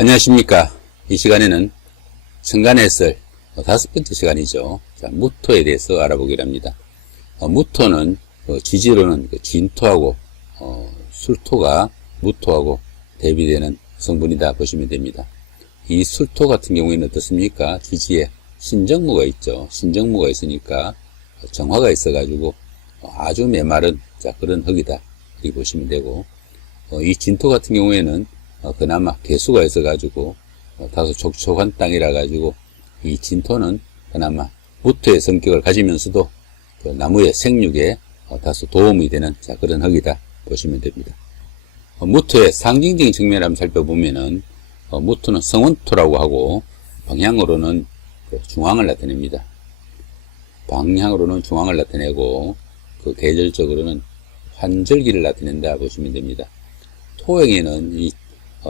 안녕하십니까. 이 시간에는 천간의 썰 5번째 시간이죠. 자, 무토에 대해서 알아보기로 합니다. 무토는 지지로는 진토하고 술토가 무토하고 대비되는 성분이다 보시면 됩니다. 이 술토 같은 경우에는 어떻습니까? 지지에 신정무가 있죠. 신정무가 있으니까 정화가 있어가지고 아주 메마른 그런 흙이다 이렇게 보시면 되고, 이 진토 같은 경우에는 그나마 개수가 있어가지고 다소 촉촉한 땅이라 가지고 이 진토는 그나마 무토의 성격을 가지면서도 그 나무의 생육에 다소 도움이 되는 그런 흙이다 보시면 됩니다. 무토의 상징적인 측면을 한번 살펴보면은 무토는 성원토라고 하고 방향으로는 중앙을 나타냅니다. 방향으로는 중앙을 나타내고 그 계절적으로는 환절기를 나타낸다 보시면 됩니다. 토행에는 이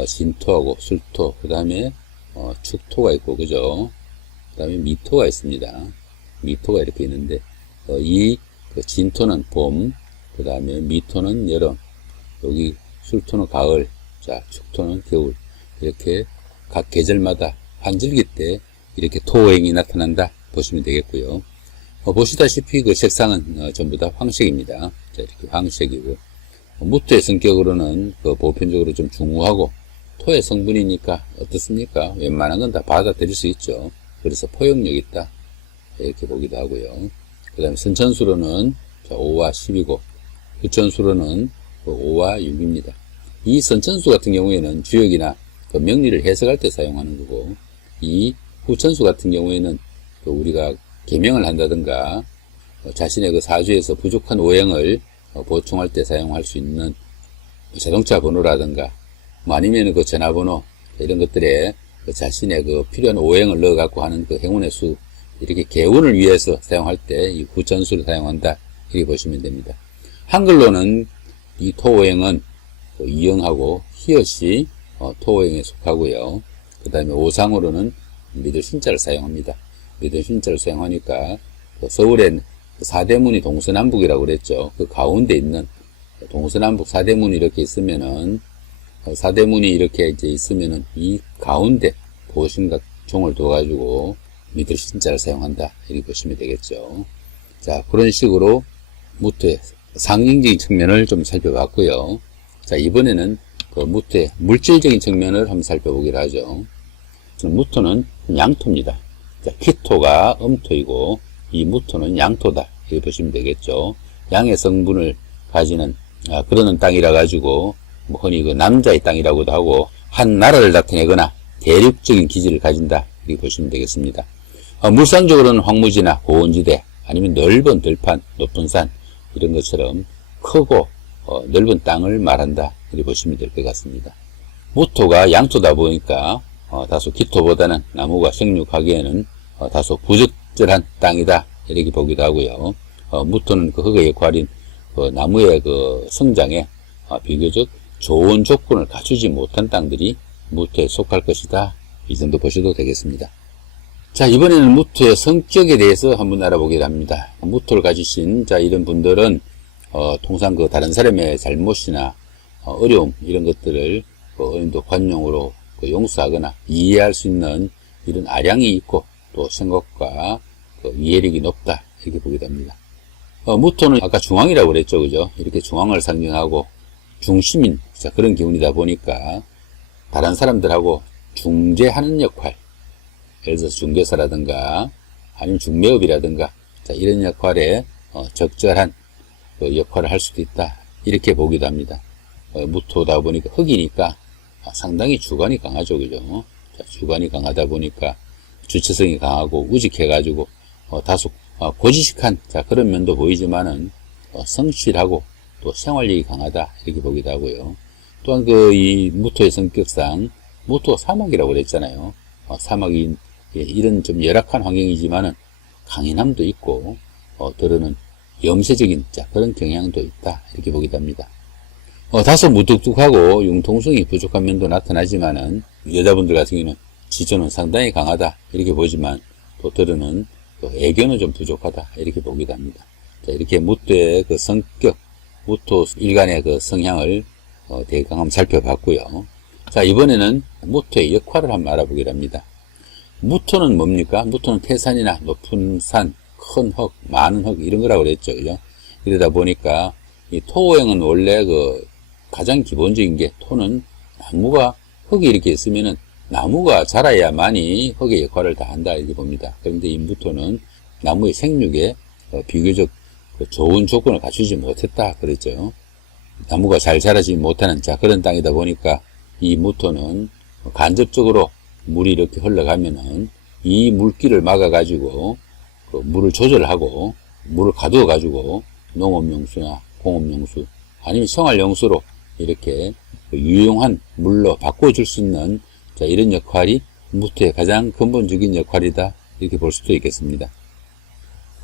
진토하고 술토, 그 다음에 축토가 있고, 그죠? 그 다음에 미토가 있습니다. 미토가 이렇게 있는데, 진토는 봄, 그 다음에 미토는 여름, 여기 술토는 가을, 자, 축토는 겨울. 이렇게 각 계절마다 환절기 때 이렇게 토행이 나타난다 보시면 되겠고요. 보시다시피 그 색상은 전부 다 황색입니다. 자, 이렇게 황색이고, 무토의 성격으로는 보편적으로 좀 중후하고, 토의 성분이니까 어떻습니까? 웬만한 건 다 받아들일 수 있죠. 그래서 포용력 있다 이렇게 보기도 하고요. 그 다음에 선천수로는 5와 10이고 후천수로는 5와 6입니다. 이 선천수 같은 경우에는 주역이나 명리를 해석할 때 사용하는 거고, 이 후천수 같은 경우에는 우리가 계명을 한다든가 자신의 그 사주에서 부족한 오행을 보충할 때 사용할 수 있는 자동차 번호라든가 아니면 그 전화번호 이런 것들에 자신의 그 필요한 오행을 넣어 갖고 하는 그 행운의 수, 이렇게 개운을 위해서 사용할 때 이 후천수를 사용한다 이렇게 보시면 됩니다. 한글로는 이 토오행은 이영하고 히읗이 토오행에 속하고요. 그 다음에 오상으로는 미들신자를 사용합니다. 미들신자를 사용하니까 서울엔 사대문이 동서남북이라고 그랬죠. 그 가운데 있는 동서남북 사대문이 이렇게 있으면은, 사대문이 이렇게 이제 있으면은 이 가운데 보신각 종을 둬가지고 미들신자를 사용한다 이렇게 보시면 되겠죠. 자, 그런 식으로 무토의 상징적인 측면을 좀 살펴봤고요. 자, 이번에는 그 무토의 물질적인 측면을 한번 살펴보기로 하죠. 무토는 양토입니다. 자, 기토가 음토이고 이 무토는 양토다 이렇게 보시면 되겠죠. 양의 성분을 가지는 그러는 땅이라 가지고 흔히 그 남자의 땅이라고도 하고 한 나라를 나타내거나 대륙적인 기질을 가진다 이렇게 보시면 되겠습니다. 물상적으로는 황무지나 고원지대 아니면 넓은 들판, 높은 산 이런 것처럼 크고 넓은 땅을 말한다 이렇게 보시면 될 것 같습니다. 무토가 양토다 보니까 다소 기토보다는 나무가 생육하기에는 다소 부적절한 땅이다 이렇게 보기도 하고요. 무토는 그 흙의 역할인 나무의 그 성장에 비교적 좋은 조건을 갖추지 못한 땅들이 무토에 속할 것이다. 이 정도 보셔도 되겠습니다. 자, 이번에는 무토의 성격에 대해서 한번 알아보기로 합니다. 무토를 가지신 이런 분들은 통상 그 다른 사람의 잘못이나 어려움 이런 것들을 어림도 관용으로 용서하거나 이해할 수 있는 이런 아량이 있고 또 생각과 이해력이 높다 이렇게 보기도 합니다. 무토는 아까 중앙이라고 그랬죠, 그죠? 이렇게 중앙을 상징하고 중심인 그런 기운이다 보니까 다른 사람들하고 중재하는 역할, 예를 들어서 중개사라든가 아니면 중매업이라든가 이런 역할에 적절한 역할을 할 수도 있다 이렇게 보기도 합니다. 무토다 보니까 흙이니까 상당히 주관이 강하죠, 그죠? 주관이 강하다 보니까 주체성이 강하고 우직해가지고 다소 고지식한 그런 면도 보이지만은 성실하고 또 생활력이 강하다 이렇게 보기도 하고요. 또한 이 무토의 성격상 무토가 사막이라고 그랬잖아요. 사막이 이런 좀 열악한 환경이지만은 강인함도 있고 때로는 염세적인 그런 경향도 있다 이렇게 보기도 합니다. 다소 무뚝뚝하고 융통성이 부족한 면도 나타나지만은 여자분들 같은 경우는 지조는 상당히 강하다 이렇게 보지만 또 때로는 애교는 좀 부족하다 이렇게 보기도 합니다. 자, 이렇게 무토의 그 성격, 무토 일간의 그 성향을 대강 한번 살펴봤고요. 자, 이번에는 무토의 역할을 한번 알아보기로 합니다. 무토는 뭡니까? 무토는 태산이나 높은 산, 큰 흙, 많은 흙, 이런 거라고 그랬죠. 그죠? 그러다 보니까, 이 토오행은 원래 가장 기본적인 게, 토는 나무가, 흙이 이렇게 있으면은, 나무가 자라야만이 흙의 역할을 다 한다, 이렇게 봅니다. 그런데 이 무토는 나무의 생육에 비교적 좋은 조건을 갖추지 못했다, 그랬죠. 나무가 잘 자라지 못하는, 그런 땅이다 보니까, 이 무토는 간접적으로 물이 이렇게 흘러가면은 이 물길을 막아가지고 물을 조절하고 물을 가두어가지고 농업용수나 공업용수 아니면 생활용수로 이렇게 유용한 물로 바꿔줄 수 있는 이런 역할이 무토의 가장 근본적인 역할이다 이렇게 볼 수도 있겠습니다.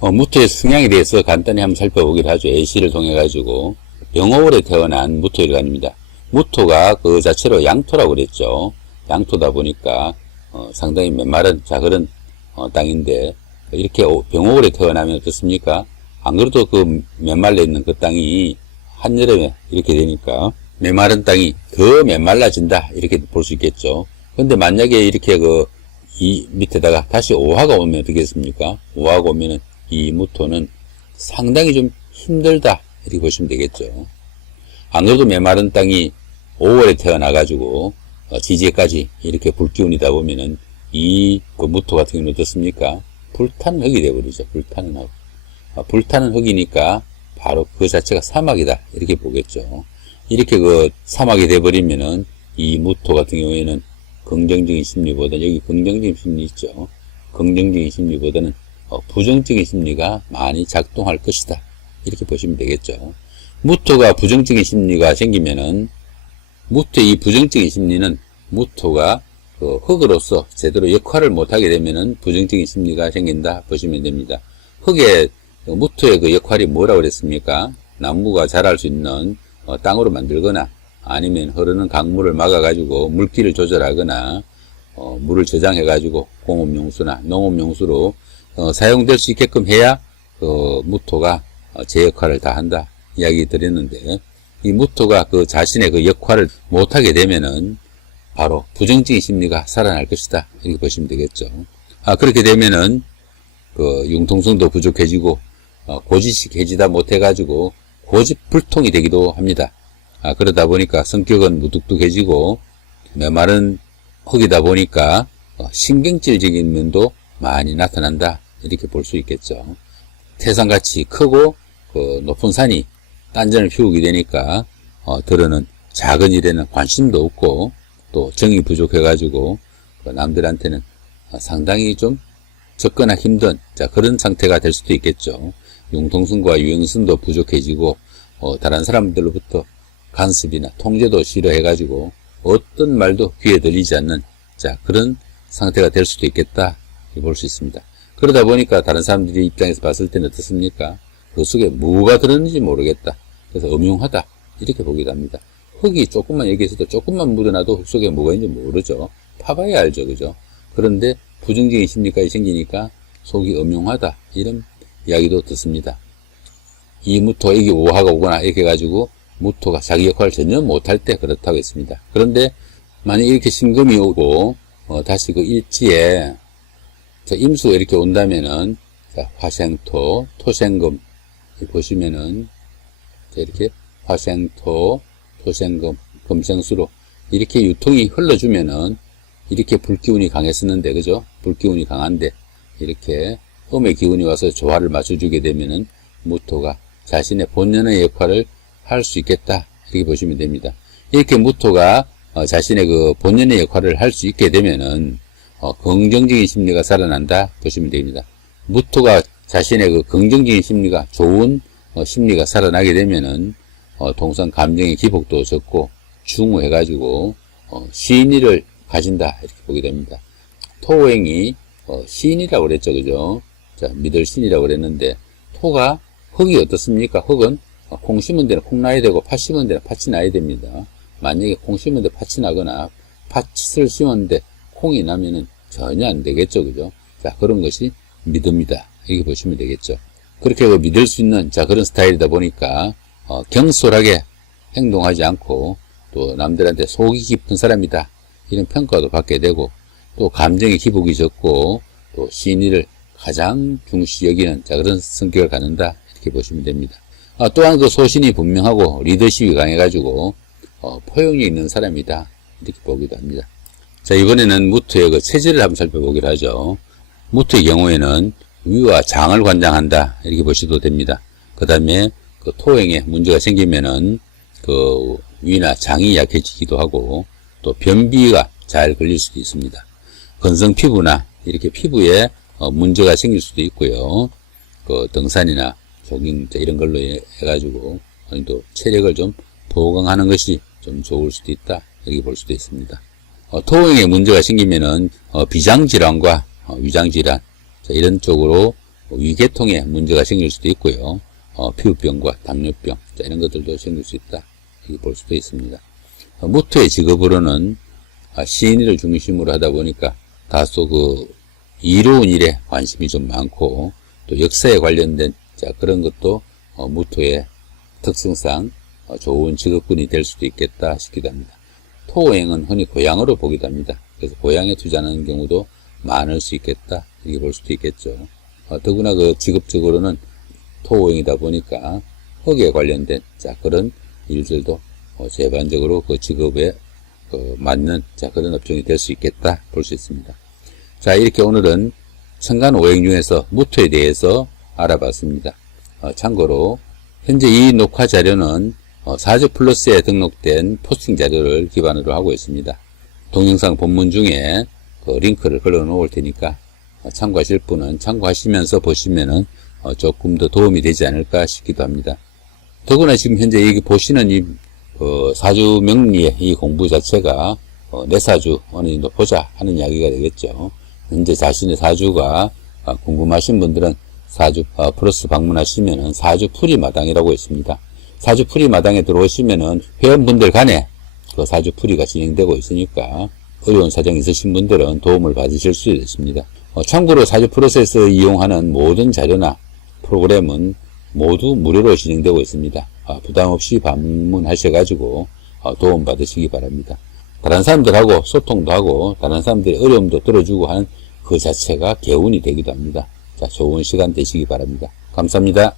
무토의 성향에 대해서 간단히 한번 살펴보기로 하죠. A씨를 통해 가지고 병호월에 태어난 무토일간입니다. 무토가 그 자체로 양토라고 그랬죠. 양토다 보니까 상당히 메마른 그런 땅인데 이렇게 병호월에 태어나면 어떻습니까? 안 그래도 그 메말라 있는 그 땅이 한여름에 이렇게 되니까 메마른 땅이 더 메말라진다 이렇게 볼 수 있겠죠. 근데 만약에 이렇게 이 밑에다가 다시 오화가 오면 어떻겠습니까? 오화가 오면은 이 무토는 상당히 좀 힘들다 이렇게 보시면 되겠죠. 안 그래도 메마른 땅이 5월에 태어나가지고 지지에까지 이렇게 불기운이다 보면은 이 무토 같은 경우는 어떻습니까? 불타는 흙이 되어버리죠. 불타는 흙. 불타는 흙이니까 바로 그 자체가 사막이다 이렇게 보겠죠. 이렇게 사막이 되어버리면은 이 무토 같은 경우에는 긍정적인 심리보다 여기 긍정적인 심리 있죠. 긍정적인 심리보다는 부정적인 심리가 많이 작동할 것이다 이렇게 보시면 되겠죠. 무토가 부정적인 심리가 생기면은 무토의 이 부정적인 심리는 무토가 흙으로서 제대로 역할을 못하게 되면은 부정적인 심리가 생긴다 보시면 됩니다. 흙의 무토의 그 역할이 뭐라고 그랬습니까? 나무가 자랄 수 있는 땅으로 만들거나 아니면 흐르는 강물을 막아가지고 물길을 조절하거나 물을 저장해가지고 공업용수나 농업용수로 사용될 수 있게끔 해야 무토가 제 역할을 다 한다 이야기 드렸는데 이 무토가 자신의 역할을 못하게 되면은 바로 부정적인 심리가 살아날 것이다 이렇게 보시면 되겠죠. 그렇게 되면은 융통성도 부족해지고 고지식해지다 못해가지고 고집불통이 되기도 합니다. 그러다 보니까 성격은 무뚝뚝해지고 메마른 흙이다 보니까 신경질적인 면도 많이 나타난다 이렇게 볼 수 있겠죠. 태산같이 크고 높은 산이 딴전을 피우게 되니까 들어는 작은 일에는 관심도 없고 또 정이 부족해가지고 남들한테는 상당히 좀 접근하기 힘든 그런 상태가 될 수도 있겠죠. 융통성과 유형성도 부족해지고 다른 사람들로부터 간섭이나 통제도 싫어해가지고 어떤 말도 귀에 들리지 않는 그런 상태가 될 수도 있겠다 볼 수 있습니다. 그러다 보니까 다른 사람들의 입장에서 봤을 때는 어떻습니까? 그 속에 뭐가 들었는지 모르겠다. 그래서 음흉하다 이렇게 보기도 합니다. 흙이 조금만 여기에서도 조금만 묻어놔도 흙 속에 뭐가 있는지 모르죠. 파봐야 알죠. 그죠? 그런데 부정적인 심리까지 생기니까 속이 음흉하다 이런 이야기도 듣습니다. 이 무토 여기 오화가 오거나 이렇게 해가지고 무토가 자기 역할을 전혀 못할 때 그렇다고 했습니다. 그런데 만약 이렇게 신금이 오고 다시 일지에 임수가 이렇게 온다면은 화생토, 토생금 보시면은 이렇게 화생토, 토생금, 금생수로 이렇게 유통이 흘러주면은 이렇게 불기운이 강했었는데 그죠? 불기운이 강한데 이렇게 음의 기운이 와서 조화를 맞춰주게 되면은 무토가 자신의 본연의 역할을 할 수 있겠다 이렇게 보시면 됩니다. 이렇게 무토가 자신의 본연의 역할을 할 수 있게 되면은 긍정적인 심리가 살아난다 보시면 됩니다. 무토가 자신의 긍정적인 심리가 좋은 심리가 살아나게 되면은 동선 감정의 기복도 적고 중후해가지고 시인의를 가진다 이렇게 보게 됩니다. 토오행이 시인이라고 그랬죠, 그죠? 믿을 신이라고 그랬는데 토가 흙이 어떻습니까? 흙은 콩 심은 데는 콩 나야 되고 팥 심은 데는 팥이 나야 됩니다. 만약에 콩 심은 데 팥이 나거나 팥을 심었는데 콩이 나면은 전혀 안 되겠죠, 그죠? 그런 것이 믿음이다 이렇게 보시면 되겠죠. 그렇게 믿을 수 있는 그런 스타일이다 보니까 경솔하게 행동하지 않고 또 남들한테 속이 깊은 사람이다. 이런 평가도 받게 되고, 또 감정의 기복이 적고, 또 시인을 가장 중시 여기는 그런 성격을 갖는다. 이렇게 보시면 됩니다. 또한 그 소신이 분명하고 리더십이 강해가지고 포용력 있는 사람이다. 이렇게 보기도 합니다. 자, 이번에는 무토의 그 체질을 한번 살펴보기로 하죠. 무토의 경우에는 위와 장을 관장한다. 이렇게 보셔도 됩니다. 그 다음에 그 토행에 문제가 생기면은 그 위나 장이 약해지기도 하고, 또 변비가 잘 걸릴 수도 있습니다. 건성 피부나 이렇게 피부에 문제가 생길 수도 있고요. 그 등산이나 조깅 이런 걸로 해가지고 또 체력을 좀 보강하는 것이 좀 좋을 수도 있다. 이렇게 볼 수도 있습니다. 토행에 문제가 생기면은 비장질환과 위장질환 이런 쪽으로 위계통에 문제가 생길 수도 있고요. 피부병과 당뇨병 이런 것들도 생길 수 있다. 이렇게 볼 수도 있습니다. 무토의 직업으로는 시인을 중심으로 하다 보니까 다소 그 이로운 일에 관심이 좀 많고, 또 역사에 관련된 그런 것도 무토의 특성상 좋은 직업군이 될 수도 있겠다 싶기도 합니다. 토행은 흔히 고향으로 보기도 합니다. 그래서 고향에 투자하는 경우도 많을 수 있겠다 이렇게 볼 수도 있겠죠. 더구나 그 직업적으로는 토행이다 보니까 흙에 관련된 그런 일들도 제반적으로 그 직업에 맞는 그런 업종이 될 수 있겠다 볼 수 있습니다. 자, 이렇게 오늘은 천간 오행 중에서 무토에 대해서 알아봤습니다. 참고로 현재 이 녹화 자료는 사주 플러스에 등록된 포스팅 자료를 기반으로 하고 있습니다. 동영상 본문 중에 그 링크를 걸어 놓을 테니까 참고하실 분은 참고하시면서 보시면은 조금 더 도움이 되지 않을까 싶기도 합니다. 더구나 지금 현재 여기 보시는 이 사주 명리의 이 공부 자체가 내 사주 어느 정도 보자 하는 이야기가 되겠죠. 현재 자신의 사주가 궁금하신 분들은 사주 플러스 방문하시면은 사주 풀이 마당이라고 있습니다. 사주 풀이 마당에 들어오시면은 회원분들 간에 그 사주 풀이가 진행되고 있으니까 어려운 사정이 있으신 분들은 도움을 받으실 수 있습니다. 참고로 사주 플러스에서 이용하는 모든 자료나 프로그램은 모두 무료로 진행되고 있습니다. 부담없이 방문하셔가지고 도움 받으시기 바랍니다. 다른 사람들하고 소통도 하고 다른 사람들의 어려움도 들어주고 하는 그 자체가 개운이 되기도 합니다. 자, 좋은 시간 되시기 바랍니다. 감사합니다.